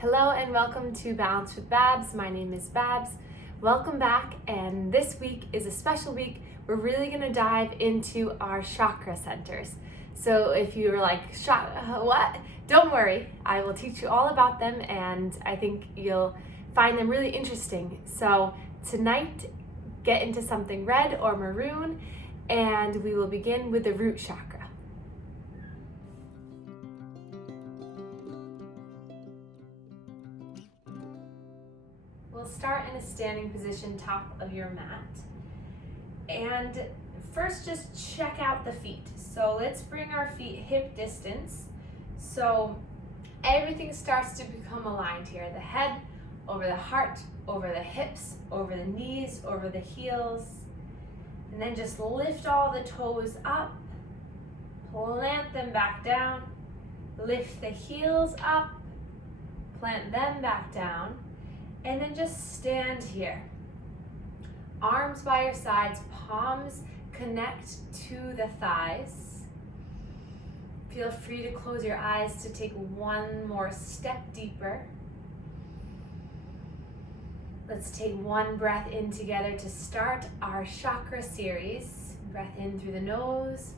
Hello and welcome to Balance with Babz. My name is Babz. Welcome back, and this week is a special week. We're really going to dive into our chakra centers. So if you were like, what? Don't worry, I will teach you all about them, and I think you'll find them really interesting. So tonight, get into something red or maroon, and we will begin with the root chakra. We'll start in a standing position, top of your mat. And first, just check out the feet. So let's bring our feet hip distance. So everything starts to become aligned here. The head over the heart, over the hips, over the knees, over the heels. And then just lift all the toes up, plant them back down, lift the heels up, plant them back down. And then just stand here. Arms by your sides, palms connect to the thighs. Feel free to close your eyes to take one more step deeper. Let's take one breath in together to start our chakra series. Breath in through the nose.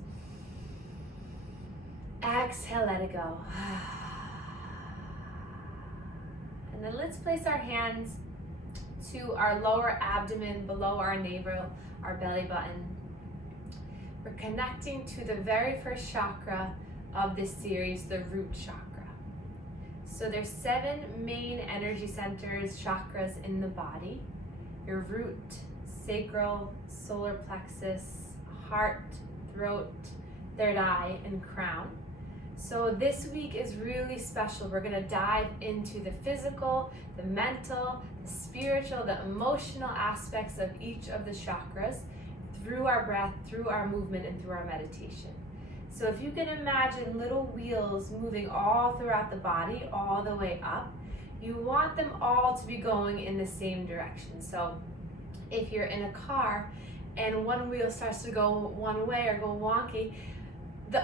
Exhale, let it go. And then let's place our hands to our lower abdomen, below our navel, our belly button. We're connecting to the very first chakra of this series, the root chakra. So there's 7 main energy centers, chakras in the body. Your root, sacral, solar plexus, heart, throat, third eye, and crown. So this week is really special. We're going to dive into the physical, the mental, the spiritual, the emotional aspects of each of the chakras through our breath, through our movement, and through our meditation. So if you can imagine little wheels moving all throughout the body, all the way up, you want them all to be going in the same direction. So if you're in a car and one wheel starts to go one way or go wonky,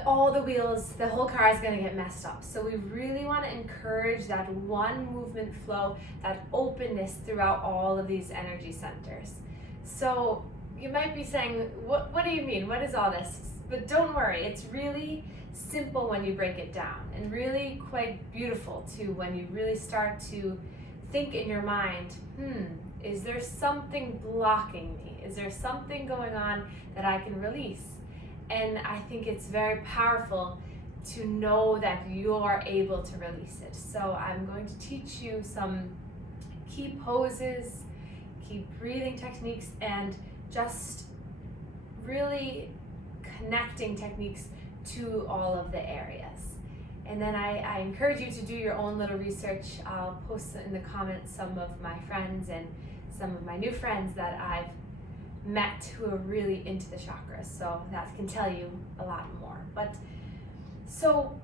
all the wheels, the whole car is going to get messed up. So we really want to encourage that one movement flow, that openness throughout all of these energy centers. So you might be saying, what do you mean? What is all this? But don't worry, it's really simple when you break it down, and really quite beautiful too when you really start to think in your mind, is there something blocking me? Is there something going on that I can release? And I think it's very powerful to know that you are able to release it. So I'm going to teach you some key poses, key breathing techniques, and just really connecting techniques to all of the areas. And then I encourage you to do your own little research. I'll post in the comments some of my friends and some of my new friends that I've met who are really into the chakras, so that can tell you a lot more. But so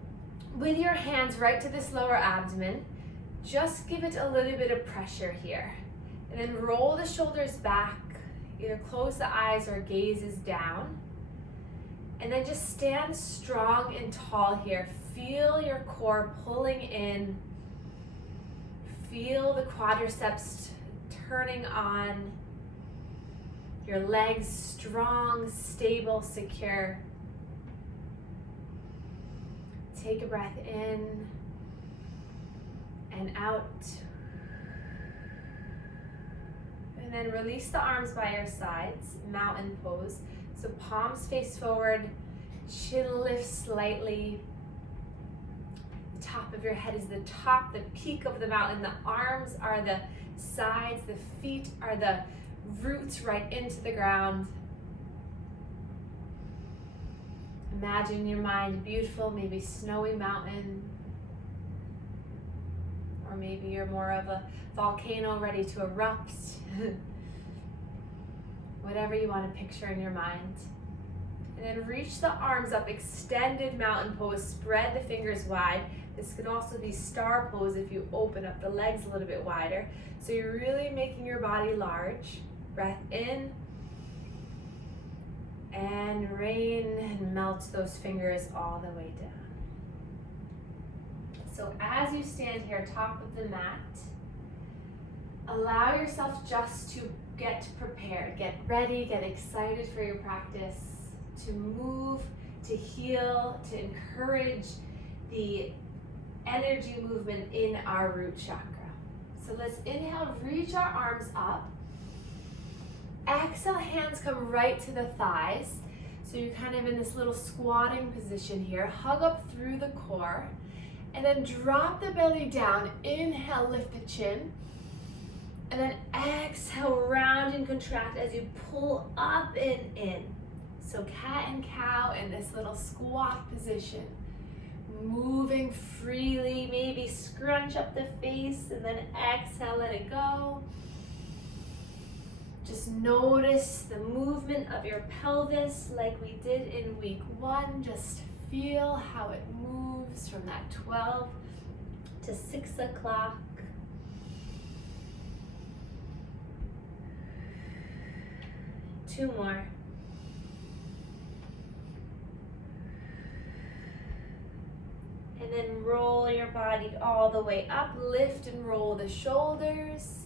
with your hands right to this lower abdomen, just give it a little bit of pressure here, and then roll the shoulders back, either close the eyes or gazes down, and then just stand strong and tall here. Feel your core pulling in, feel the quadriceps turning on, your legs strong, stable, secure. Take a breath in and out. And then release the arms by your sides, mountain pose. So palms face forward, chin lifts slightly. The top of your head is the top, the peak of the mountain. The arms are the sides, the feet are the roots right into the ground. Imagine in your mind a beautiful, maybe snowy mountain, or maybe you're more of a volcano ready to erupt. Whatever you want to picture in your mind. And then reach the arms up, extended mountain pose, spread the fingers wide. This can also be star pose if you open up the legs a little bit wider. So you're really making your body large. Breath in and rain and melt those fingers all the way down. So as you stand here top of the mat, allow yourself just to get prepared, get ready, get excited for your practice, to move, to heal, to encourage the energy movement in our root chakra. So let's inhale, reach our arms up. Exhale, hands come right to the thighs. So you're kind of in this little squatting position here. Hug up through the core. And then drop the belly down. Inhale, lift the chin. And then exhale, round and contract as you pull up and in. So cat and cow in this little squat position. Moving freely, maybe scrunch up the face and then exhale, let it go. Just notice the movement of your pelvis like we did in week 1. Just feel how it moves from that 12 to 6 o'clock. Two more. And then roll your body all the way up. Lift and roll the shoulders.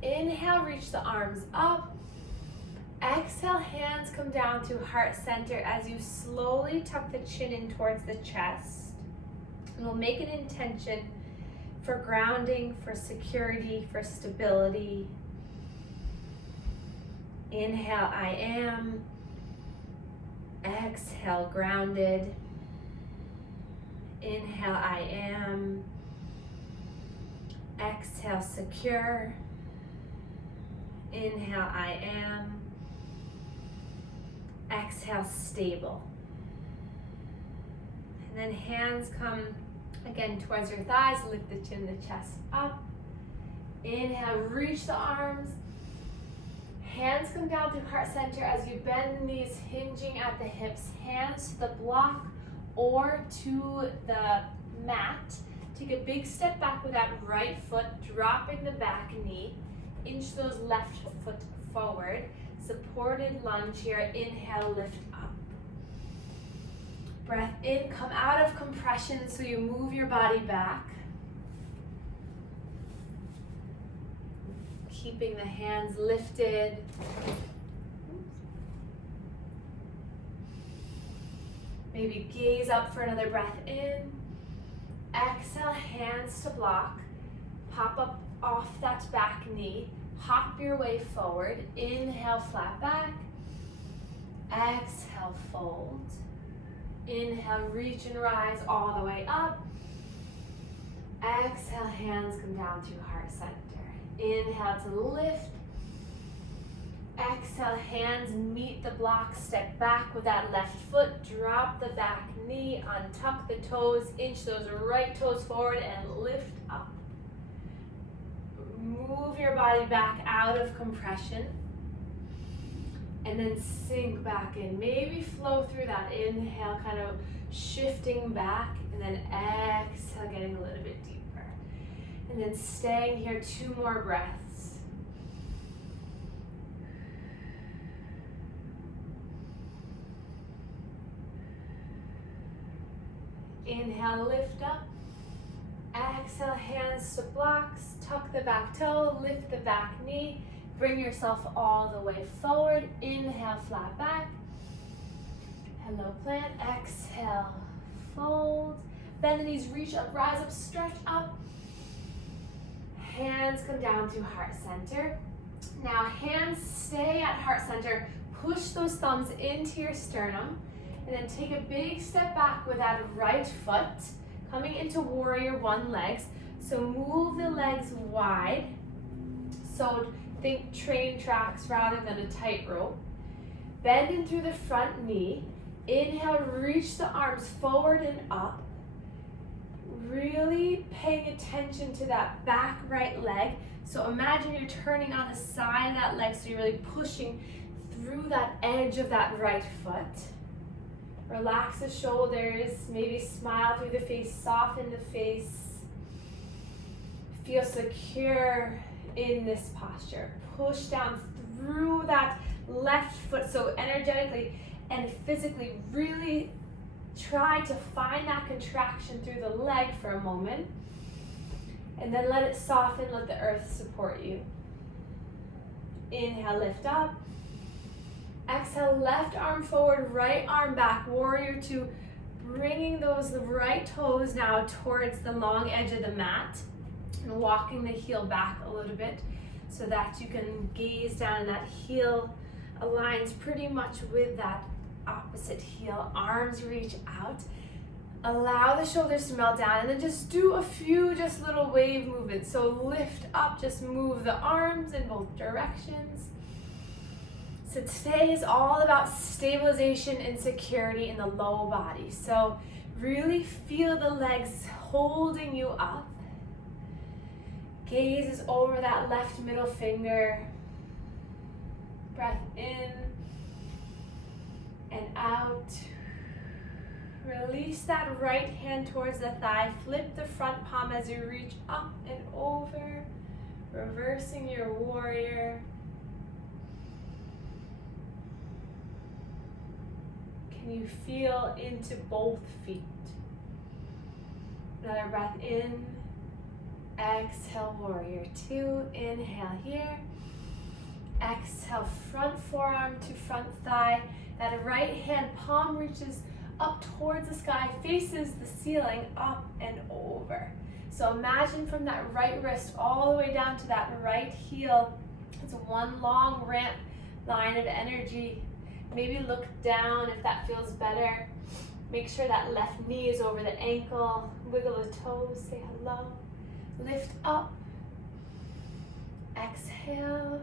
Inhale, reach the arms up. Exhale, hands come down to heart center as you slowly tuck the chin in towards the chest. And we'll make an intention for grounding, for security, for stability. Inhale, I am. Exhale, grounded. Inhale, I am. Exhale, secure. Inhale, I am. Exhale, stable. And then hands come again towards your thighs. Lift the chin, the chest up. Inhale, reach the arms. Hands come down to heart center as you bend the knees, hinging at the hips. Hands to the block or to the mat. Take a big step back with that right foot, dropping the back knee. Inch those left foot forward. Supported lunge here. Inhale, lift up. Breath in, come out of compression so you move your body back. Keeping the hands lifted. Maybe gaze up for another breath in. Exhale, hands to block. Pop up off that back knee. Hop your way forward. Inhale, flat back. Exhale, fold. Inhale, reach and rise all the way up. Exhale, hands come down to heart center. Inhale to lift. Exhale, hands meet the block. Step back with that left foot. Drop the back knee. Untuck the toes. Inch those right toes forward and lift up. Move your body back out of compression. And then sink back in. Maybe flow through that. Inhale, kind of shifting back. And then exhale, getting a little bit deeper. And then staying here 2 more breaths. Inhale, lift up. Exhale, hands to blocks. Tuck the back toe, lift the back knee. Bring yourself all the way forward. Inhale, flat back. Hello, plant. Exhale, fold. Bend the knees, reach up, rise up, stretch up. Hands come down to heart center. Now hands stay at heart center. Push those thumbs into your sternum. And then take a big step back with that right foot. Coming into warrior 1 legs. So move the legs wide. So think train tracks rather than a tightrope. Bend in through the front knee. Inhale, reach the arms forward and up. Really paying attention to that back right leg. So imagine you're turning on the side of that leg, so you're really pushing through that edge of that right foot. Relax the shoulders, maybe smile through the face, soften the face. Feel secure in this posture. Push down through that left foot, so energetically and physically really try to find that contraction through the leg for a moment. And then let it soften, let the earth support you. Inhale, lift up. Exhale, left arm forward, right arm back, warrior two. Bringing those right toes now towards the long edge of the mat and walking the heel back a little bit so that you can gaze down and that heel aligns pretty much with that opposite heel. Arms reach out. Allow the shoulders to melt down and then just do a few just little wave movements. So lift up, just move the arms in both directions. So today is all about stabilization and security in the low body. So really feel the legs holding you up. Gaze is over that left middle finger. Breath in and out. Release that right hand towards the thigh. Flip the front palm as you reach up and over. Reversing your warrior. Can you feel into both feet? Another breath in. Exhale, warrior two. Inhale here. Exhale, front forearm to front thigh. That right hand palm reaches up towards the sky, faces the ceiling, up and over. So imagine from that right wrist all the way down to that right heel. It's one long ramp line of energy. Maybe look down if that feels better. Make sure that left knee is over the ankle. Wiggle the toes, say hello. Lift up. Exhale.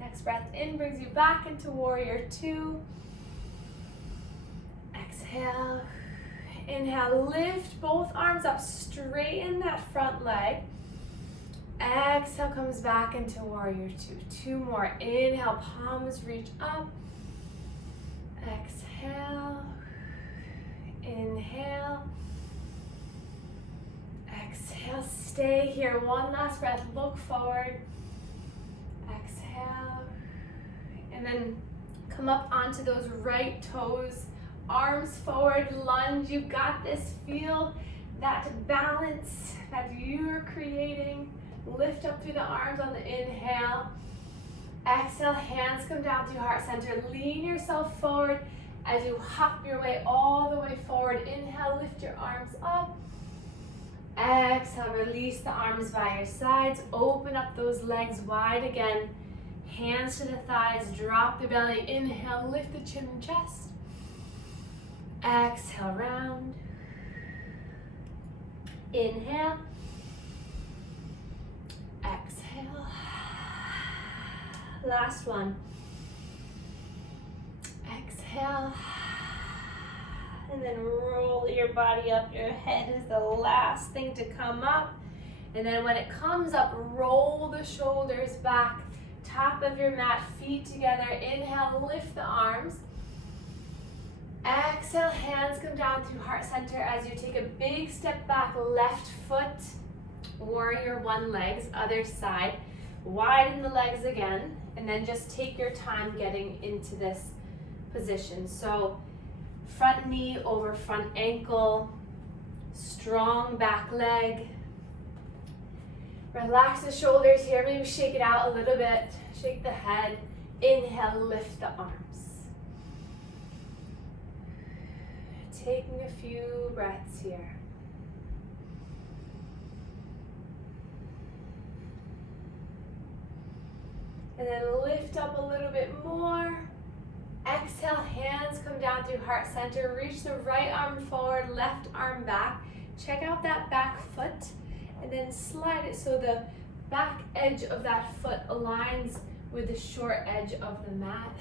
Next breath in brings you back into warrior two. Exhale. Inhale, lift both arms up, straighten that front leg. Exhale, comes back into warrior two. Two more. Inhale, palms reach up. Exhale. Inhale. Exhale, stay here. One last breath, look forward. Exhale. And then come up onto those right toes. Arms forward, lunge. You've got this. Feel that balance that you're creating. Lift up through the arms on the inhale. Exhale, hands come down to heart center. Lean yourself forward as you hop your way all the way forward. Inhale, lift your arms up. Exhale, release the arms by your sides. Open up those legs wide again. Hands to the thighs, drop the belly. Inhale, lift the chin and chest. Exhale, round. Inhale. Exhale. Last one. Exhale. And then roll your body up. Your head is the last thing to come up. And then when it comes up, roll the shoulders back. Top of your mat, feet together. Inhale, lift the arms. Exhale, hands come down to heart center as you take a big step back, left foot, warrior one legs, other side. Widen the legs again, and then just take your time getting into this position. So front knee over front ankle, strong back leg. Relax the shoulders here, maybe shake it out a little bit, shake the head. Inhale, lift the arms. Taking a few breaths here. And then lift up a little bit more. Exhale, hands come down through heart center. Reach the right arm forward, left arm back. Check out that back foot. And then slide it so the back edge of that foot aligns with the short edge of the mat.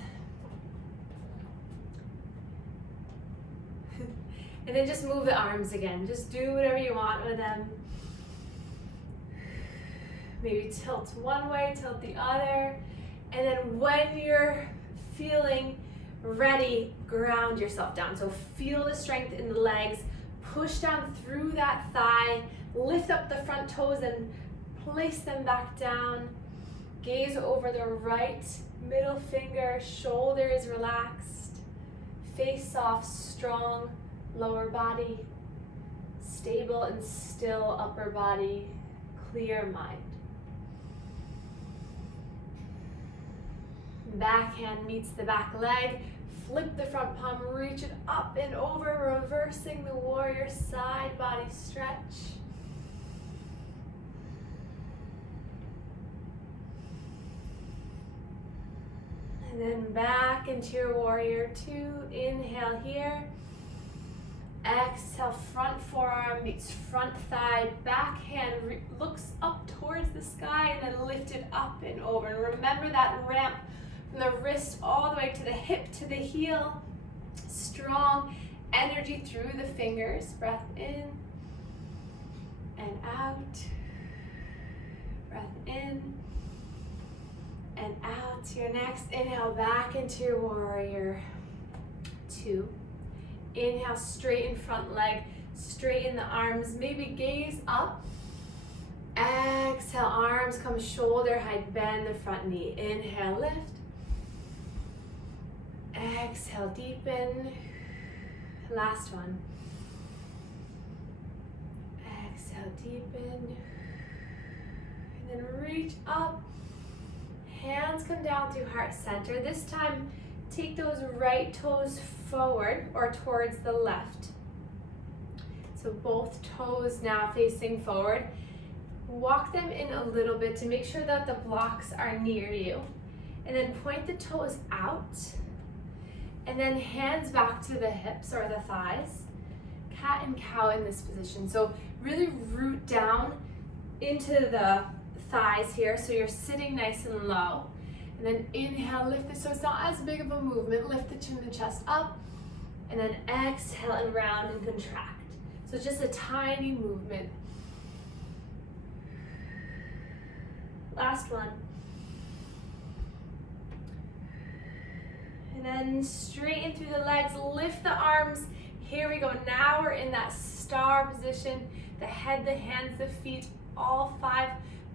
And then just move the arms again. Just do whatever you want with them. Maybe tilt one way, tilt the other. And then when you're feeling ready, ground yourself down. So feel the strength in the legs. Push down through that thigh. Lift up the front toes and place them back down. Gaze over the right middle finger. Shoulders relaxed. face off, strong lower body, stable and still upper body, clear mind. Back hand meets the back leg. Flip the front palm, reach it up and over, reversing the warrior side body stretch. And then back into your warrior two. Inhale here. Exhale, front forearm meets front thigh. Back hand looks up towards the sky and then lift it up and over. And remember that ramp from the wrist all the way to the hip to the heel. Strong energy through the fingers. Breath in and out. Breath in and out. Your next inhale back into your warrior two. Inhale, straighten front leg, straighten the arms, maybe gaze up. Exhale, arms come shoulder height, bend the front knee. Inhale, lift. Exhale, deepen. Last one. Exhale, deepen. And then reach up. Hands come down through heart center. This time, take those right toes forward or towards the left. So both toes now facing forward. Walk them in a little bit to make sure that the blocks are near you. And then point the toes out. And then hands back to the hips or the thighs. Cat and cow in this position. So really root down into the thighs here, so you're sitting nice and low. And then inhale, lift it so it's not as big of a movement. Lift the chin and chest up. And then exhale and round and contract. So just a tiny movement. Last one. And then straighten through the legs, lift the arms. Here we go. Now we're in that star position. The head, the hands, the feet, all 5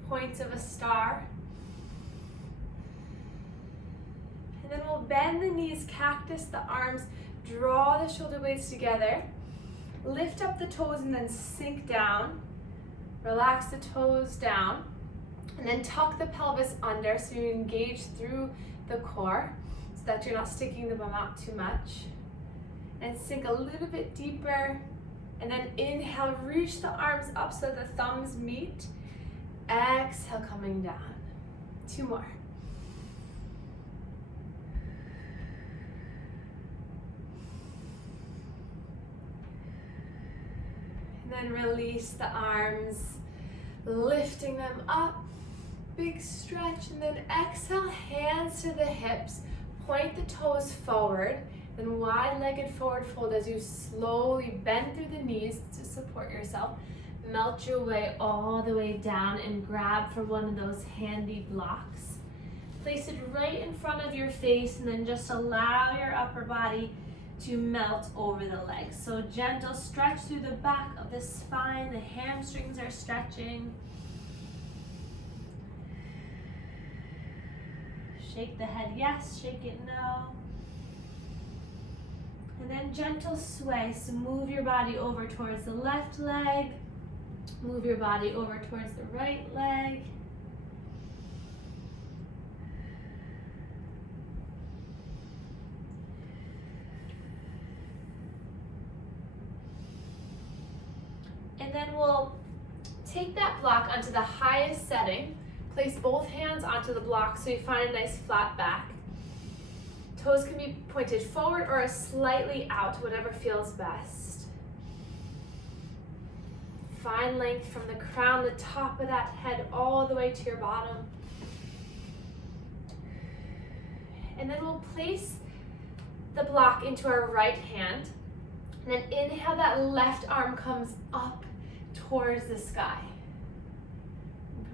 points of a star. And then we'll bend the knees, cactus the arms, draw the shoulder blades together. Lift up the toes and then sink down. Relax the toes down. And then tuck the pelvis under so you engage through the core so that you're not sticking the bum out too much. And sink a little bit deeper. And then inhale, reach the arms up so the thumbs meet. Exhale, coming down. 2 more. And then release the arms, lifting them up. Big stretch, and then exhale, hands to the hips. Point the toes forward, then wide-legged forward fold as you slowly bend through the knees to support yourself. Melt your way all the way down and grab for one of those handy blocks. Place it right in front of your face and then just allow your upper body to melt over the legs. So gentle stretch through the back of the spine. The hamstrings are stretching. Shake the head yes, shake it no. And then gentle sway. So move your body over towards the left leg. Move your body over towards the right leg. And then we'll take that block onto the highest setting. Place both hands onto the block so you find a nice flat back. Toes can be pointed forward or slightly out, whatever feels best. Find length from the crown, the top of that head, all the way to your bottom. And then we'll place the block into our right hand. And then inhale, that left arm comes up towards the sky.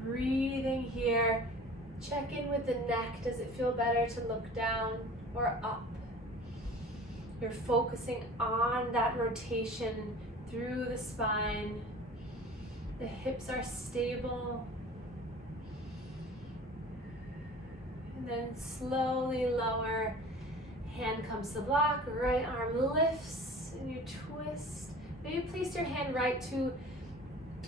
Breathing here. Check in with the neck. Does it feel better to look down or up? You're focusing on that rotation through the spine. The hips are stable. And then slowly lower. Hand comes to block, right arm lifts, and you twist. Maybe place your hand right to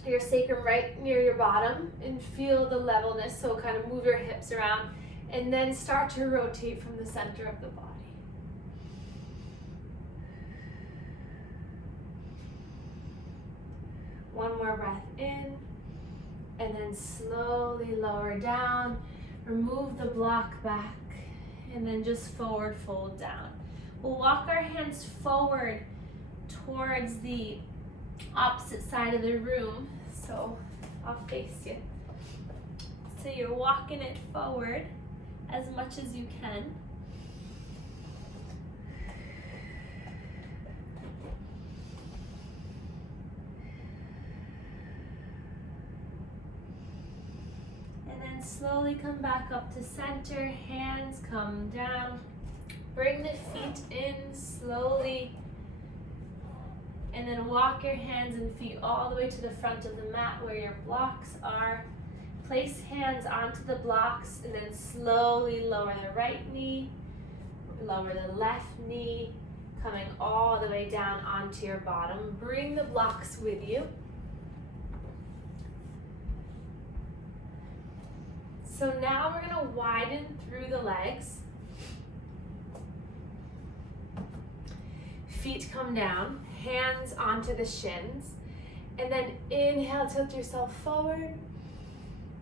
your sacrum, right near your bottom, and feel the levelness. So kind of move your hips around, and then start to rotate from the center of the body. One more breath in, and then slowly lower down. Remove the block back, and then just forward fold down. We'll walk our hands forward towards the opposite side of the room. So I'll face you. So you're walking it forward as much as you can. Slowly come back up to center, hands come down. Bring the feet in slowly. And then walk your hands and feet all the way to the front of the mat where your blocks are. Place hands onto the blocks and then slowly lower the right knee, lower the left knee, coming all the way down onto your bottom. Bring the blocks with you. So now we're going to widen through the legs. Feet come down, hands onto the shins, and then inhale, tilt yourself forward,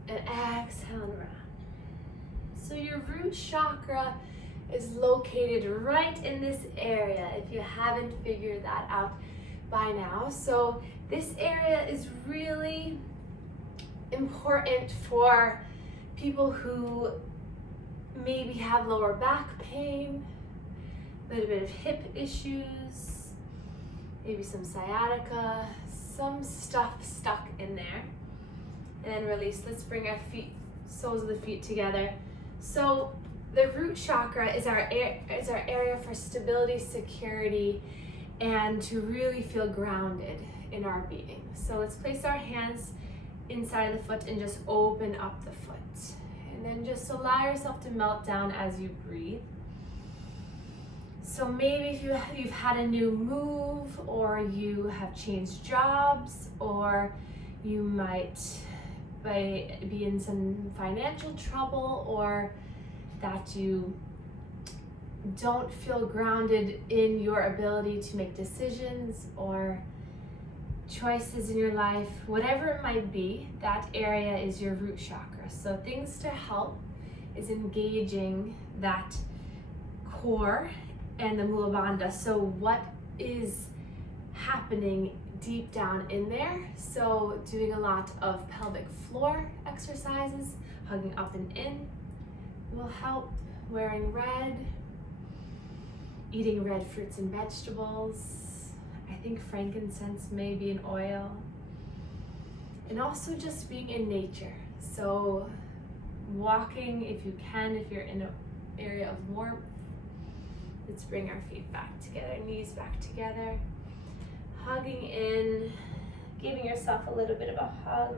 and exhale and round. So your root chakra is located right in this area, if you haven't figured that out by now. So this area is really important for people who maybe have lower back pain, a little bit of hip issues, maybe some sciatica, some stuff stuck in there. And then release. Let's bring our feet, soles of the feet together. So the root chakra is our area for stability, security, and to really feel grounded in our being. So let's place our hands inside of the foot and just open up the foot. And then just allow yourself to melt down as you breathe. So maybe if you've had a new move, or you have changed jobs, or you might be in some financial trouble, or that you don't feel grounded in your ability to make decisions or choices in your life, whatever it might be, that area is your root chakra. So things to help is engaging that core and the Mula Bandha. So what is happening deep down in there? So doing a lot of pelvic floor exercises, hugging up and in will help. Wearing red, eating red fruits and vegetables. I think frankincense may be an oil. And also just being in nature. So walking if you can, if you're in an area of warmth. Let's bring our feet back together, knees back together. Hugging in, giving yourself a little bit of a hug.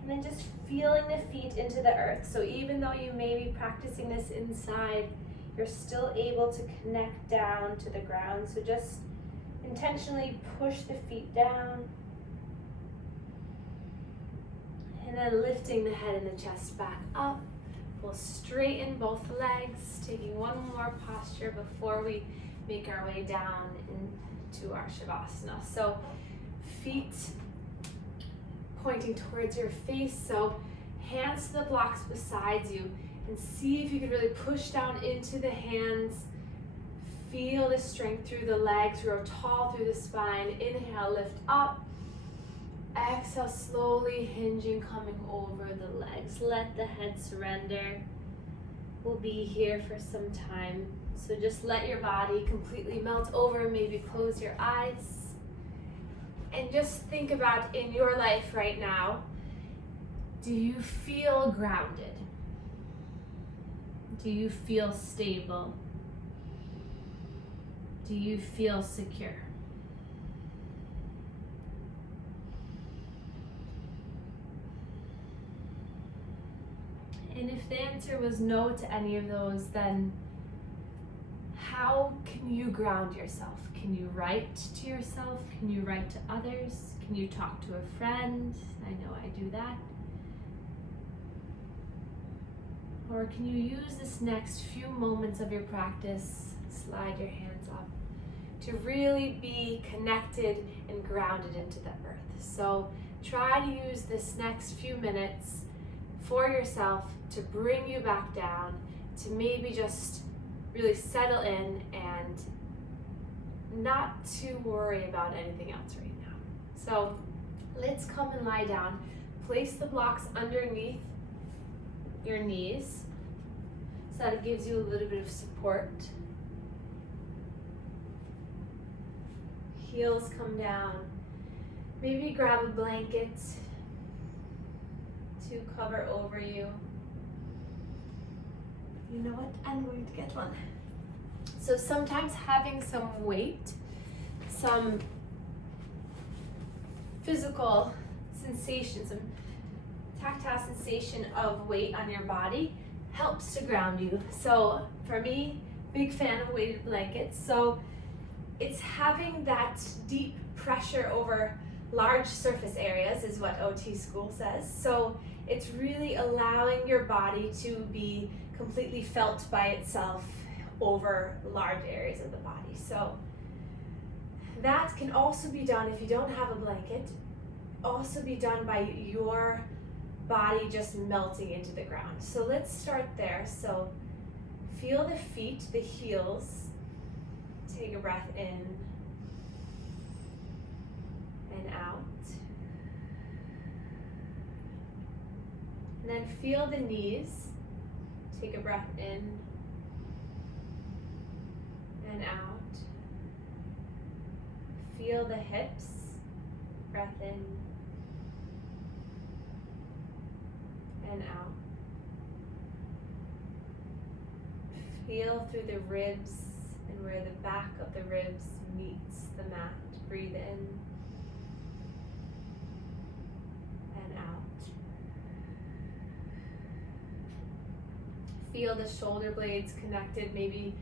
And then just feeling the feet into the earth. So even though you may be practicing this inside, you're still able to connect down to the ground. So just intentionally push the feet down. And then lifting the head and the chest back up. We'll straighten both legs, taking one more posture before we make our way down into our Shavasana. So feet pointing towards your face, so hands to the blocks beside you, and see if you can really push down into the hands. Feel the strength through the legs, grow tall through the spine. Inhale, lift up. Exhale, slowly hinging, coming over the legs. Let the head surrender. We'll be here for some time. So just let your body completely melt over. Maybe close your eyes. And just think about in your life right now, do you feel grounded? Do you feel stable? Do you feel secure? And if the answer was no to any of those, then how can you ground yourself? Can you write to yourself? Can you write to others? Can you talk to a friend? I know I do that. Or can you use this next few moments of your practice, slide your hands up, to really be connected and grounded into the earth? So try to use this next few minutes for yourself to bring you back down, to maybe just really settle in and not to worry about anything else right now. So let's come and lie down. Place the blocks underneath your knees so that it gives you a little bit of support. Heels come down. Maybe grab a blanket to cover over you. You know what? I'm going to get one. So sometimes having some weight, some physical sensation, some tactile sensation of weight on your body helps to ground you. So for me, big fan of weighted blankets. So it's having that deep pressure over large surface areas is what OT school says. So it's really allowing your body to be completely felt by itself over large areas of the body. So that can also be done if you don't have a blanket, also be done by your body just melting into the ground. So let's start there. So feel the feet, the heels. Take a breath in and out. And then feel the knees. Take a breath in and out. Feel the hips. Breath in and out. Feel through the ribs and where the back of the ribs meets the mat. Breathe in and out. Feel the shoulder blades connected. Maybe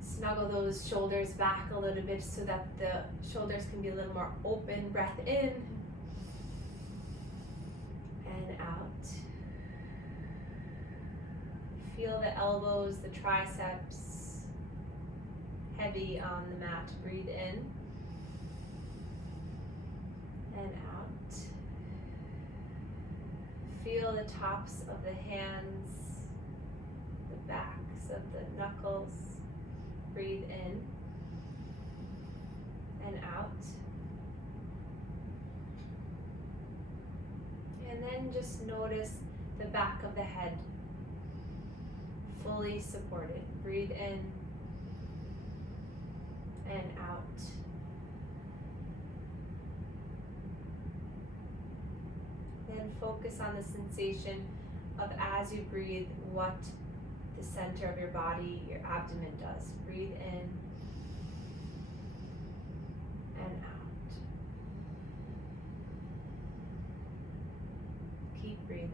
snuggle those shoulders back a little bit so that the shoulders can be a little more open. Breath in and out. Feel the elbows, the triceps heavy on the mat. Breathe in and out. Feel the tops of the hands, the backs of the knuckles. Breathe in and out. And then just notice the back of the head fully supported. Breathe in and out. Then focus on the sensation of, as you breathe, what the center of your body, your abdomen does. Breathe in and out. Keep breathing.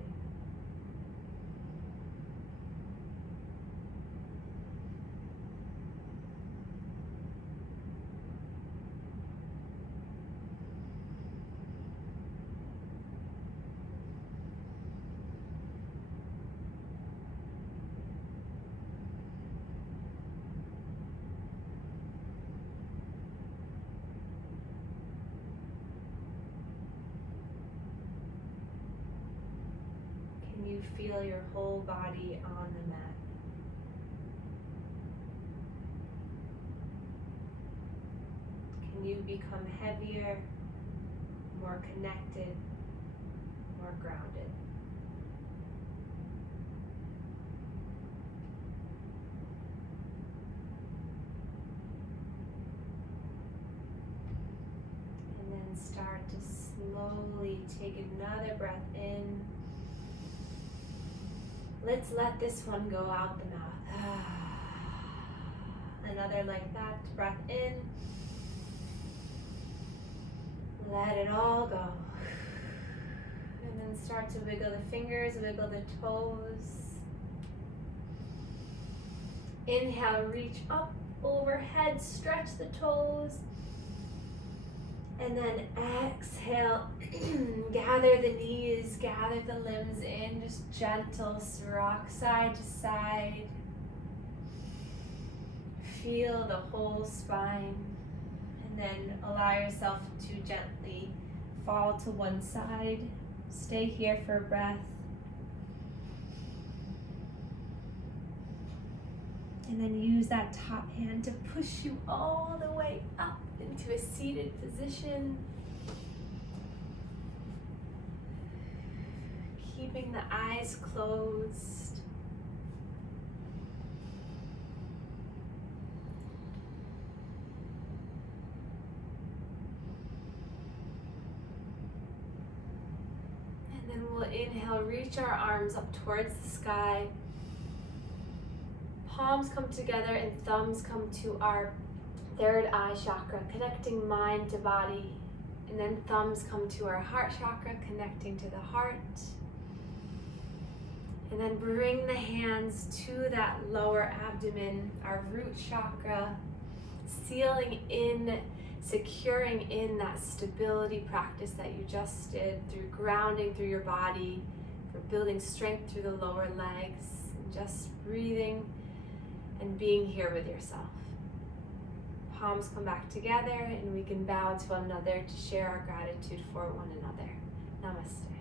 You feel your whole body on the mat. Can you become heavier, more connected, more grounded? And then start to slowly take another breath in. Let's let this one go out the mouth. Another like that. Breath in. Let it all go. And then start to wiggle the fingers, wiggle the toes. Inhale, reach up. overhead, stretch the toes. And then exhale, gather the knees, gather the limbs in, just gentle rock side to side. Feel the whole spine, and then allow yourself to gently fall to one side. Stay here for a breath. And then use that top hand to push you all the way up into a seated position. Keeping the eyes closed. And then we'll inhale, reach our arms up towards the sky. Palms come together and thumbs come to our third eye chakra, connecting mind to body. And then thumbs come to our heart chakra, connecting to the heart. And then bring the hands to that lower abdomen, our root chakra, sealing in, securing in that stability practice that you just did through grounding through your body, for building strength through the lower legs, and just breathing and being here with yourself. Palms come back together and we can bow to one another to share our gratitude for one another. Namaste.